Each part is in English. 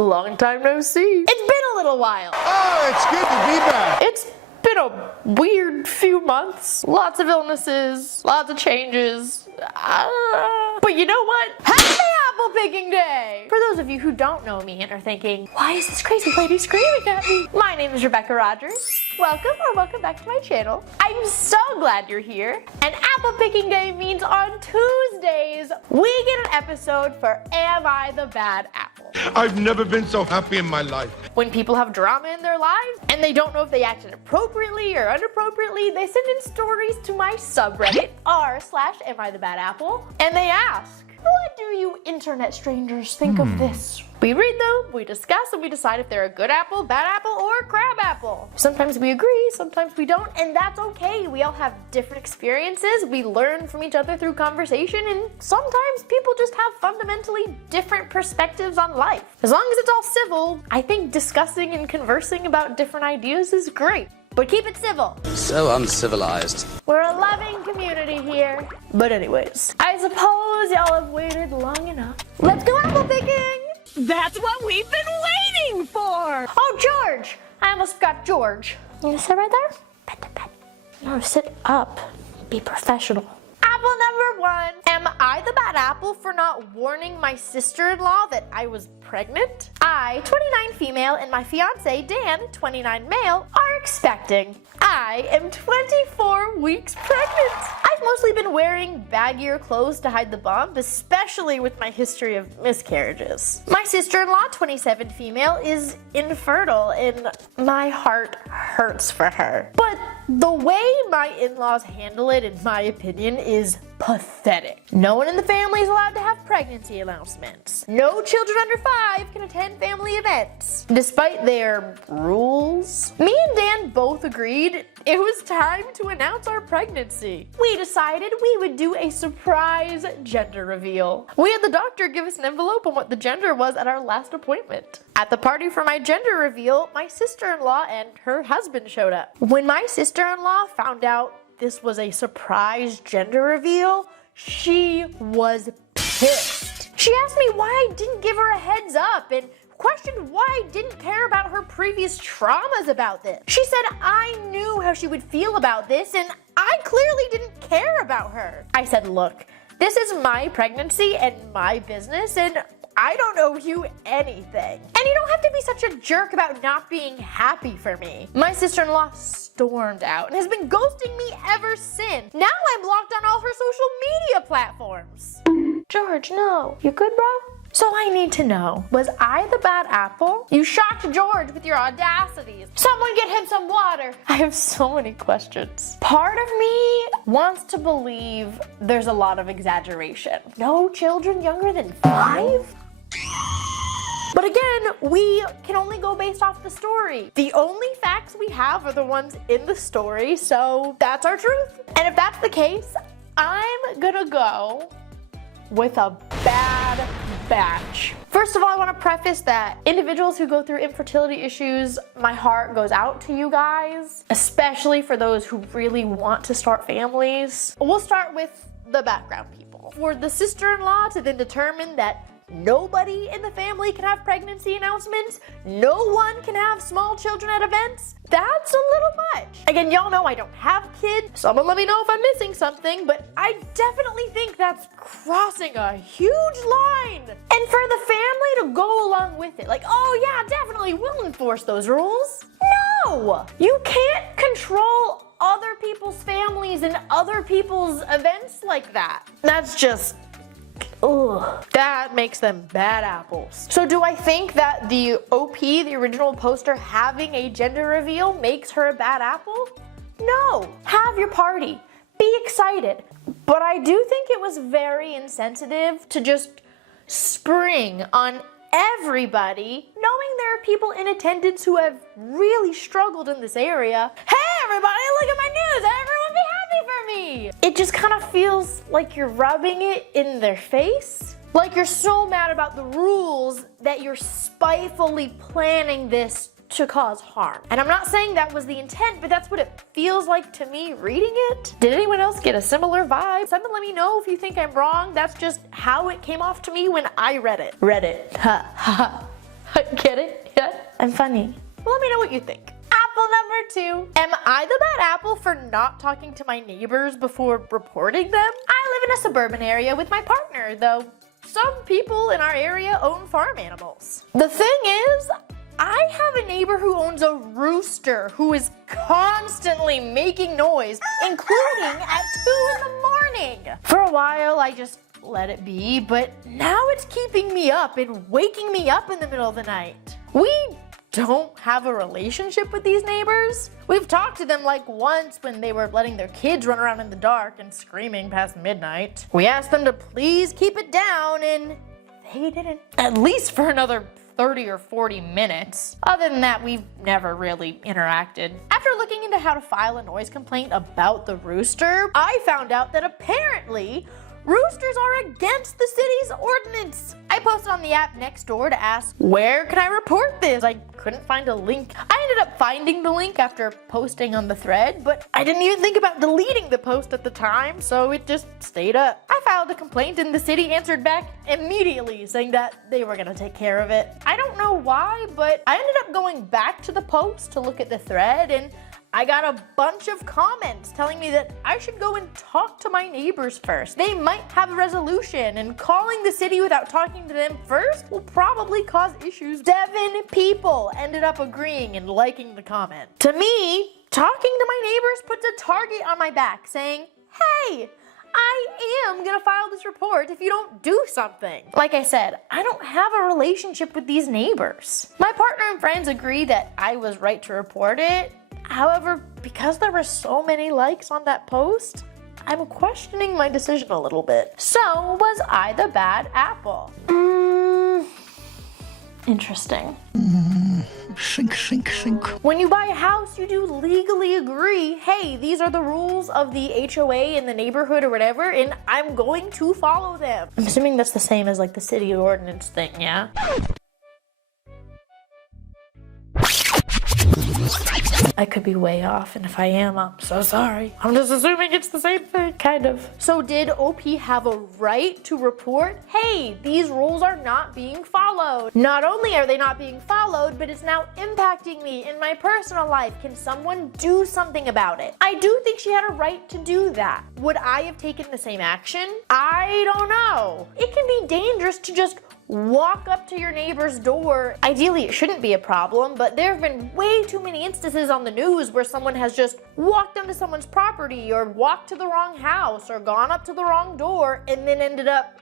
Long time no see. It's been a little while. Oh, it's good to be back. It's been a weird few months. Lots of illnesses, lots of changes. But you know what? Happy apple picking day! For those of you who don't know me and are thinking, why is this crazy lady screaming at me? My name is Rebecca Rogers. Welcome back to my channel. I'm so glad you're here. And apple picking day means on Tuesdays, we get an episode for Am I the Bad Apple? I've never been so happy in my life. When people have drama in their lives and they don't know if they acted appropriately or inappropriately, they send in stories to my subreddit r/AmITheBadApple, and they ask, what do you internet strangers think of this? We read them, we discuss, and we decide if they're a good apple, bad apple, or crab apple. Sometimes we agree, sometimes we don't, and that's okay. We all have different experiences. We learn from each other through conversation, and sometimes people just have fundamentally different perspectives on life. As long as it's all civil, I think discussing and conversing about different ideas is great. But keep it civil. So uncivilized. We're a loving community here. But anyways, I suppose y'all have waited long enough. Let's go apple picking! That's what we've been waiting for! Oh, George! I almost forgot George. You gonna sit right there? Pet. No, sit up. Be professional. Apple number 1. Am I the bad apple for not warning my sister-in-law that I was pregnant? I, 29 female, and my fiance, Dan, 29 male, are expecting. I am 24 weeks pregnant. I've mostly been wearing baggier clothes to hide the bump, especially with my history of miscarriages. My sister-in-law, 27 female, is infertile, and my heart hurts for her. But the way my in-laws handle it, in my opinion, is pathetic. No one in the family is allowed to have pregnancy announcements. No children under 5 can attend family events. Despite their rules, me and Dan both agreed it was time to announce our pregnancy. We decided we would do a surprise gender reveal. We had the doctor give us an envelope on what the gender was at our last appointment. At the party for my gender reveal, my sister-in-law and her husband showed up. When my sister-in-law found out this was a surprise gender reveal, she was pissed. She asked me why I didn't give her a heads up and questioned why I didn't care about her previous traumas about this. She said I knew how she would feel about this and I clearly didn't care about her. I said, look, this is my pregnancy and my business and I don't owe you anything. And you don't have to be such a jerk about not being happy for me. My sister-in-law stormed out and has been ghosting me ever since. Now I'm blocked on all her social media platforms. George, no. You good, bro? So I need to know, was I the bad apple? You shocked George with your audacities. Someone get him some water. I have so many questions. Part of me wants to believe there's a lot of exaggeration. No children younger than 5? But again, we can only go based off the story. The only facts we have are the ones in the story, so that's our truth. And if that's the case, I'm gonna go with a bad batch. First of all, I want to preface that individuals who go through infertility issues, my heart goes out to you guys, especially for those who really want to start families. We'll start with the background people. For the sister-in-law to then determine that nobody in the family can have pregnancy announcements, no one can have small children at events, that's a little much. Again, y'all know I don't have kids. Someone let me know if I'm missing something, but I definitely think that's crossing a huge line. And for the family to go along with it, like, oh yeah, definitely we'll enforce those rules. No! You can't control other people's families and other people's events like that. That's just, ugh, that makes them bad apples. So do I think that the OP, the original poster, having a gender reveal makes her a bad apple? No. Have your party. Be excited. But I do think it was very insensitive to just spring on everybody, knowing there are people in attendance who have really struggled in this area. Hey everybody, look at my news, everyone be happy for me. It just kind of feels like you're rubbing it in their face. Like you're so mad about the rules that you're spitefully planning this to cause harm. And I'm not saying that was the intent, but that's what it feels like to me reading it. Did anyone else get a similar vibe? Someone let me know if you think I'm wrong. That's just how it came off to me when I read it. Ha ha ha. Get it? Yeah? I'm funny. Well, let me know what you think. Apple number 2. Am I the bad apple for not talking to my neighbors before reporting them? I live in a suburban area with my partner, though some people in our area own farm animals. The thing is, I have a neighbor who owns a rooster who is constantly making noise, including at 2 in the morning. For a while, I just let it be, but now it's keeping me up and waking me up in the middle of the night. We don't have a relationship with these neighbors. We've talked to them like once when they were letting their kids run around in the dark and screaming past midnight. We asked them to please keep it down and they didn't. At least for another 30 or 40 minutes. Other than that, we've never really interacted. After looking into how to file a noise complaint about the rooster, I found out that apparently roosters are against the city's ordinance. I posted on the app next door to ask, where can I report this? I couldn't find a link. I ended up finding the link after posting on the thread, but I didn't even think about deleting the post at the time, so it just stayed up. I filed a complaint and the city answered back immediately saying that they were gonna take care of it. I don't know why, but I ended up going back to the post to look at the thread and I got a bunch of comments telling me that I should go and talk to my neighbors first. They might have a resolution, and calling the city without talking to them first will probably cause issues. 7 people ended up agreeing and liking the comment. To me, talking to my neighbors puts a target on my back saying, hey, I am gonna file this report if you don't do something. Like I said, I don't have a relationship with these neighbors. My partner and friends agree that I was right to report it. However, because there were so many likes on that post, I'm questioning my decision a little bit. So, was I the bad apple? Interesting. Think. When you buy a house, you do legally agree, hey, these are the rules of the HOA in the neighborhood or whatever, and I'm going to follow them. I'm assuming that's the same as like the city ordinance thing, yeah? I could be way off, and if I am, I'm so sorry. I'm just assuming it's the same thing, kind of. So did OP have a right to report, hey, these rules are not being followed? Not only are they not being followed, but it's now impacting me in my personal life. Can someone do something about it? I do think she had a right to do that. Would I have taken the same action? I don't know. It can be dangerous to just walk up to your neighbor's door. Ideally, it shouldn't be a problem, but there have been way too many instances on the news where someone has just walked onto someone's property or walked to the wrong house or gone up to the wrong door and then ended up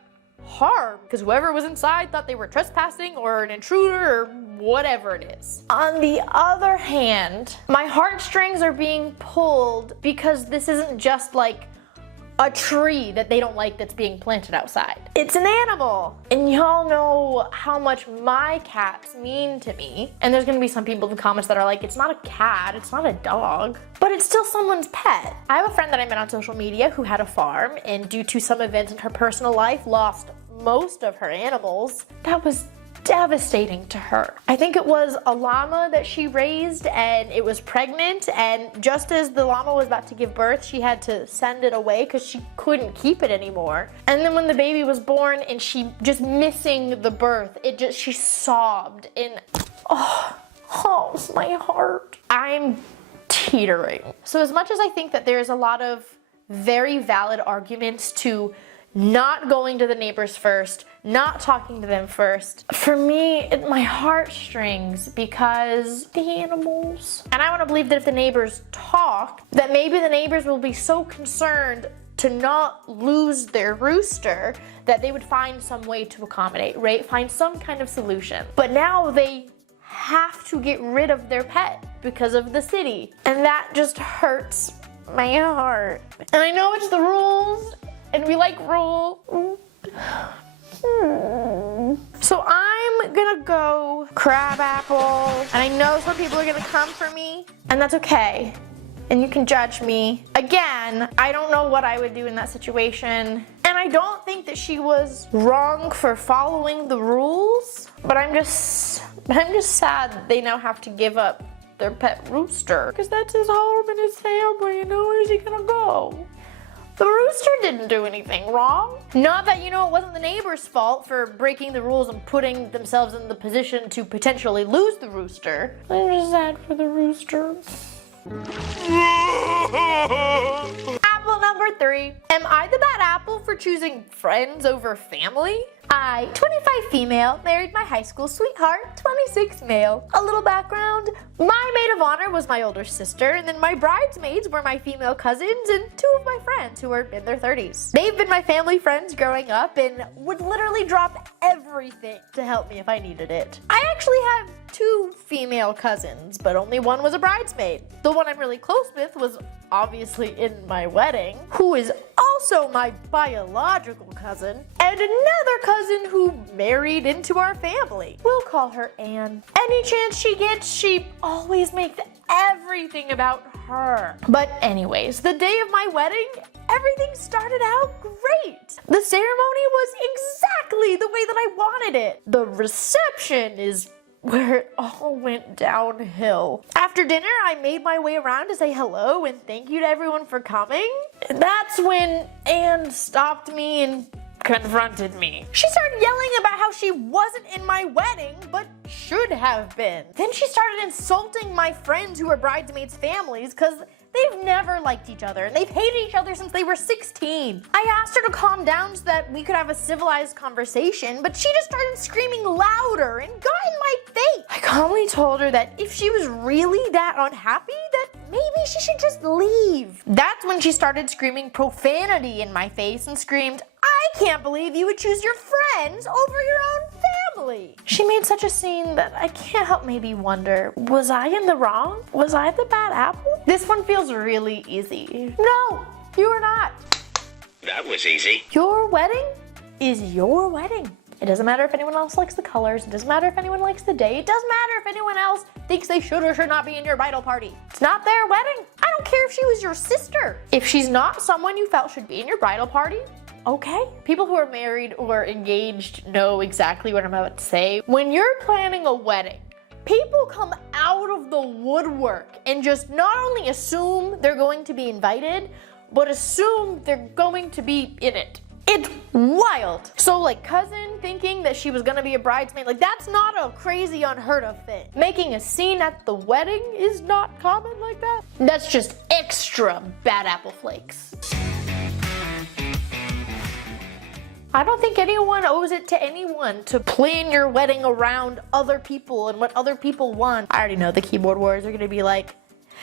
harmed because whoever was inside thought they were trespassing or an intruder or whatever it is. On the other hand, my heartstrings are being pulled because this isn't just like a tree that they don't like that's being planted outside. It's an animal. And y'all know how much my cats mean to me. And there's gonna be some people in the comments that are like, it's not a cat, it's not a dog, but it's still someone's pet. I have a friend that I met on social media who had a farm and due to some events in her personal life, lost most of her animals. That was devastating to her. I think it was a llama that she raised and it was pregnant, and just as the llama was about to give birth, she had to send it away because she couldn't keep it anymore. And then when the baby was born and she just missing the birth, she sobbed and oh, my heart. I'm teetering. So as much as I think that there's a lot of very valid arguments to not going to the neighbors first, not talking to them first, for me, my heartstrings, because the animals. And I want to believe that if the neighbors talk, that maybe the neighbors will be so concerned to not lose their rooster that they would find some way to accommodate, right? Find some kind of solution. But now they have to get rid of their pet because of the city. And that just hurts my heart. And I know it's the rules, and we like rule. So I'm gonna go crab apple, and I know some people are gonna come for me, and that's okay. And you can judge me. Again, I don't know what I would do in that situation, and I don't think that she was wrong for following the rules, but I'm just sad that they now have to give up their pet rooster, because that's his home and his family, and where's he gonna go? The rooster didn't do anything wrong. Not that, it wasn't the neighbor's fault for breaking the rules and putting themselves in the position to potentially lose the rooster. I'm just sad for the rooster. Apple number 3. Am I the bad apple for choosing friends over family? I, 25 female, married my high school sweetheart, 26 male. A little background, my maid of honor was my older sister, and then my bridesmaids were my female cousins and 2 of my friends who were in their 30s. They've been my family friends growing up and would literally drop everything to help me if I needed it. I actually have 2 female cousins, but only one was a bridesmaid. The one I'm really close with was obviously in my wedding, who is also my biological cousin, and another cousin who married into our family. We'll call her Anne. Any chance she gets, she always makes everything about her. But anyways, the day of my wedding, everything started out great. The ceremony was exactly the way that I wanted it. The reception is where it all went downhill. After dinner, I made my way around to say hello and thank you to everyone for coming. And that's when Anne stopped me and confronted me. She started yelling about how she wasn't in my wedding, but should have been. Then she started insulting my friends who were bridesmaids' families because they've never liked each other and they've hated each other since they were 16. I asked her to calm down so that we could have a civilized conversation, but she just started screaming louder and got in my face. I calmly told her that if she was really that unhappy, that maybe she should just leave. That's when she started screaming profanity in my face and screamed, "I can't believe you would choose your friends over your own family." She made such a scene that I can't help maybe wonder, was I in the wrong? Was I the bad apple? This one feels really easy. No, you are not. That was easy. Your wedding is your wedding. It doesn't matter if anyone else likes the colors. It doesn't matter if anyone likes the day. It doesn't matter if anyone else thinks they should or should not be in your bridal party. It's not their wedding. I don't care if she was your sister. If she's not someone you felt should be in your bridal party, okay. People who are married or engaged know exactly what I'm about to say. When you're planning a wedding, people come out of the woodwork and just not only assume they're going to be invited, but assume they're going to be in it. It's wild. So like cousin thinking that she was gonna be a bridesmaid, like that's not a crazy unheard of thing. Making a scene at the wedding is not common like that. That's just extra bad apple flakes. I don't think anyone owes it to anyone to plan your wedding around other people and what other people want. I already know the keyboard warriors are gonna be like,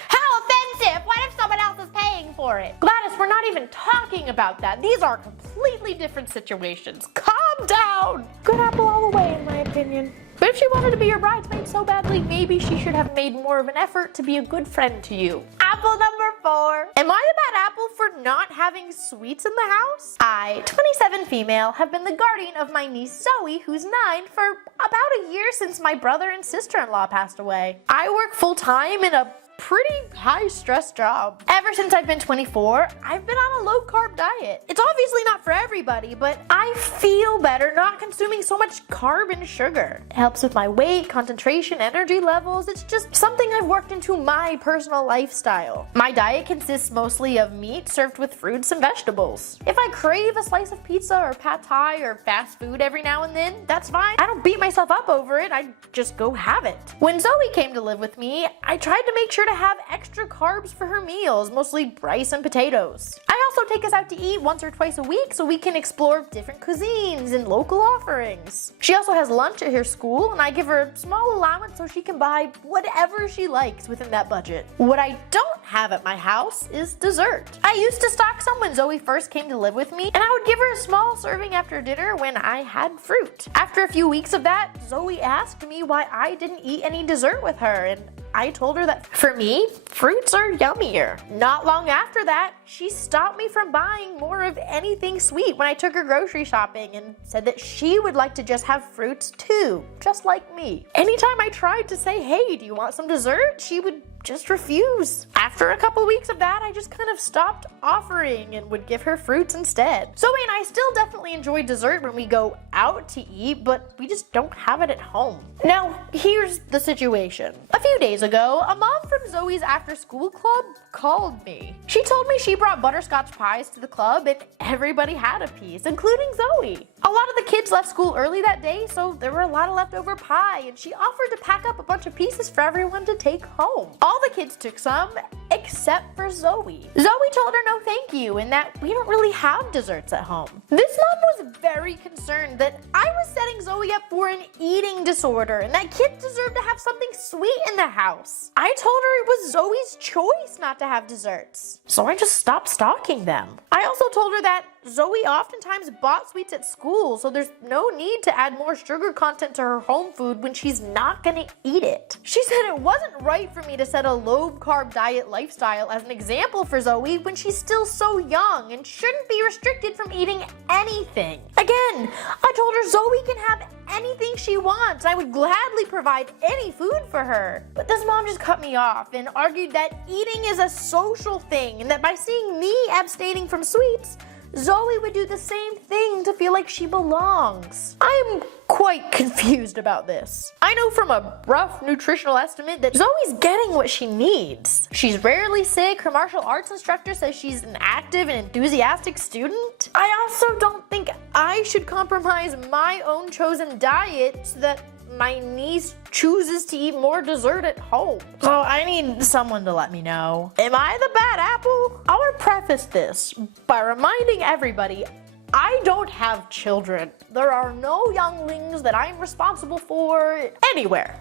how offensive! What if someone else is paying for it? Gladys, we're not even talking about that. These are completely different situations. Calm down! Good apple all the way, in my opinion. But if she wanted to be your bridesmaid so badly, maybe she should have made more of an effort to be a good friend to you. Apple number 4. Am I the bad apple for not having sweets in the house? I, 27 female, have been the guardian of my niece Zoe, who's 9, for about a year since my brother and sister-in-law passed away. I work full-time in a pretty high-stress job. Ever since I've been 24, I've been on a low-carb diet. It's obviously not for everybody, but I feel better not consuming so much carb and sugar. It helps with my weight, concentration, energy levels. It's just something I've worked into my personal lifestyle. My diet consists mostly of meat served with fruits and vegetables. If I crave a slice of pizza or pad thai or fast food every now and then, that's fine. I don't beat myself up over it. I just go have it. When Zoe came to live with me, I tried to make sure to have extra carbs for her meals, mostly rice and potatoes. I also take us out to eat once or twice a week so we can explore different cuisines and local offerings. She also has lunch at her school and I give her a small allowance so she can buy whatever she likes within that budget. What I don't have at my house is dessert. I used to stock some when Zoe first came to live with me and I would give her a small serving after dinner when I had fruit. After a few weeks of that, Zoe asked me why I didn't eat any dessert with her and I told her that for me, fruits are yummier. Not long after that, she stopped me from buying more of anything sweet when I took her grocery shopping and said that she would like to just have fruits too, just like me. Anytime I tried to say, hey, do you want some dessert? She would just refuse. After a couple weeks of that, I just kind of stopped offering and would give her fruits instead. Zoe and I still definitely enjoy dessert when we go out to eat, but we just don't have it at home. Now, here's the situation. A few days days ago, a mom from Zoe's after school club called me. She told me she brought butterscotch pies to the club and everybody had a piece, including Zoe. A lot of the kids left school early that day, so there were a lot of leftover pie, and she offered to pack up a bunch of pieces for everyone to take home. All the kids took some, except for Zoe. Zoe told her no thank you, and that we don't really have desserts at home. This mom was very concerned that I was setting Zoe up for an eating disorder, and that kids deserve to have something sweet in the house. I told her it was Zoe's choice not to have desserts, so I just stopped stalking them. I also told her that Zoe oftentimes bought sweets at school, so there's no need to add more sugar content to her home food when she's not gonna eat it. She said it wasn't right for me to set a low-carb diet lifestyle as an example for Zoe when she's still so young and shouldn't be restricted from eating anything. Again, I told her Zoe can have anything she wants. I would gladly provide any food for her. But this mom just cut me off and argued that eating is a social thing and that by seeing me abstaining from sweets, Zoe would do the same thing to feel like she belongs. I'm quite confused about this. I know from a rough nutritional estimate that Zoe's getting what she needs. She's rarely sick, her martial arts instructor says she's an active and enthusiastic student. I also don't think I should compromise my own chosen diet so that my niece chooses to eat more dessert at home. So I need someone to let me know. Am I the bad apple? I want to preface this by reminding everybody I don't have children. There are no younglings that I'm responsible for anywhere.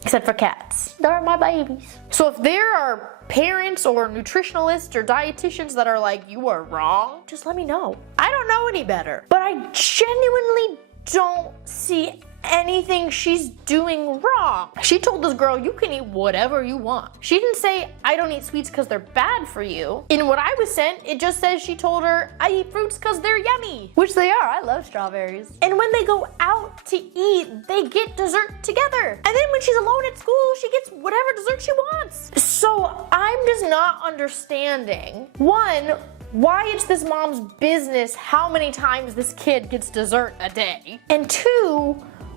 Except for cats. They're my babies. So if there are parents or nutritionalists or dietitians that are like, you are wrong, just let me know. I don't know any better. But I genuinely don't see anything she's doing wrong. She told this girl, you can eat whatever you want. She didn't say, I don't eat sweets because they're bad for you. In what I was sent, it just says she told her, I eat fruits because they're yummy. Which they are, I love strawberries. And when they go out to eat, they get dessert together. And then when she's alone at school, she gets whatever dessert she wants. So I'm just not understanding, one, why it's this mom's business how many times this kid gets dessert a day. And two,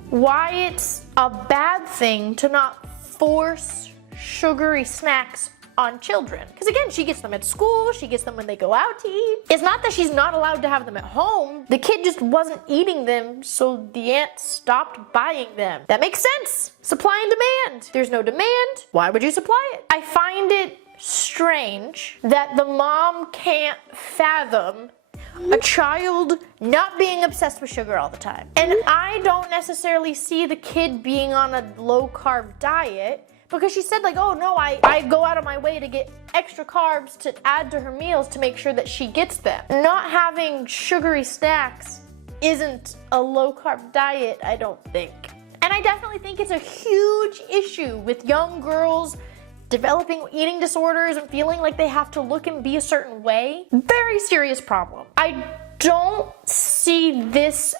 why it's a bad thing to not force sugary snacks on children. Because again, she gets them at school, she gets them when they go out to eat. It's not that she's not allowed to have them at home. The kid just wasn't eating them, so the aunt stopped buying them. That makes sense. Supply and demand. There's no demand, why would you supply it? I find it strange that the mom can't fathom a child not being obsessed with sugar all the time. And I don't necessarily see the kid being on a low-carb diet because she said like, oh no, I go out of my way to get extra carbs to add to her meals to make sure that she gets them. Not having sugary snacks isn't a low-carb diet, I don't think. And I definitely think it's a huge issue with young girls developing eating disorders and feeling like they have to look and be a certain way. Very serious problem. I don't see this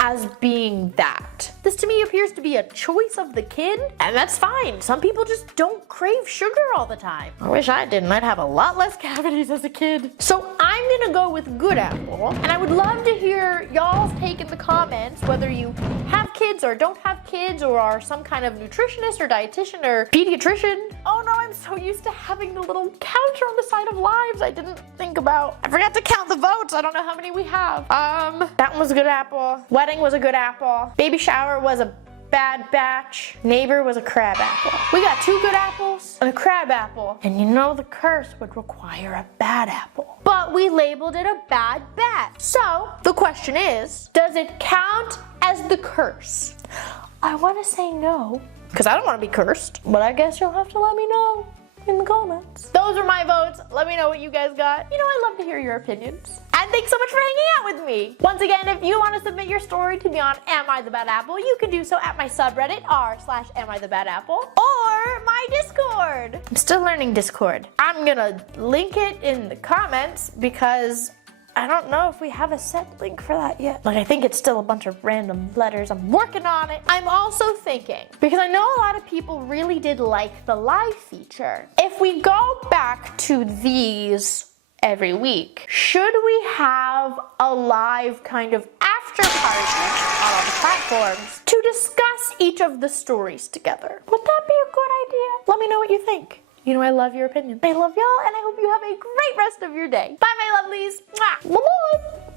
as being that. This to me appears to be a choice of the kid, and that's fine. Some people just don't crave sugar all the time. I wish I didn't. I'd have a lot less cavities as a kid. So I'm gonna go with good apple, and I would love to hear y'all's take in the comments, whether you have kids or don't have kids or are some kind of nutritionist or dietitian or pediatrician. Oh no, I'm so used to having the little counter on the side of lives I didn't think about. I forgot to count the votes. I don't know how many we have. That one was a good apple. Wedding was a good apple. Baby shower was a bad batch. Neighbor was a crab apple. We got 2 good apples and a crab apple. And you know the curse would require a bad apple. But we labeled it a bad batch. So the question is, does it count as the curse? I want to say no, because I don't want to be cursed. But I guess you'll have to let me know in the comments. Those are my votes. Let me know what you guys got. You know, I love to hear your opinions. And thanks so much for hanging out with me. Once again, if you want to submit your story to me on Am I the Bad Apple, you can do so at my subreddit r/AmITheBadApple or my Discord. I'm still learning Discord. I'm gonna link it in the comments because I don't know if we have a set link for that yet. Like, I think it's still a bunch of random letters. I'm working on it. I'm also thinking, because I know a lot of people really did like the live feature, if we go back to these every week, should we have a live kind of after party on all the platforms to discuss each each of the stories together. Would that be a good idea? Let me know what you think. You know I love your opinion. I love y'all, and I hope you have a great rest of your day. Bye, my lovelies. Mwah. Bye-bye.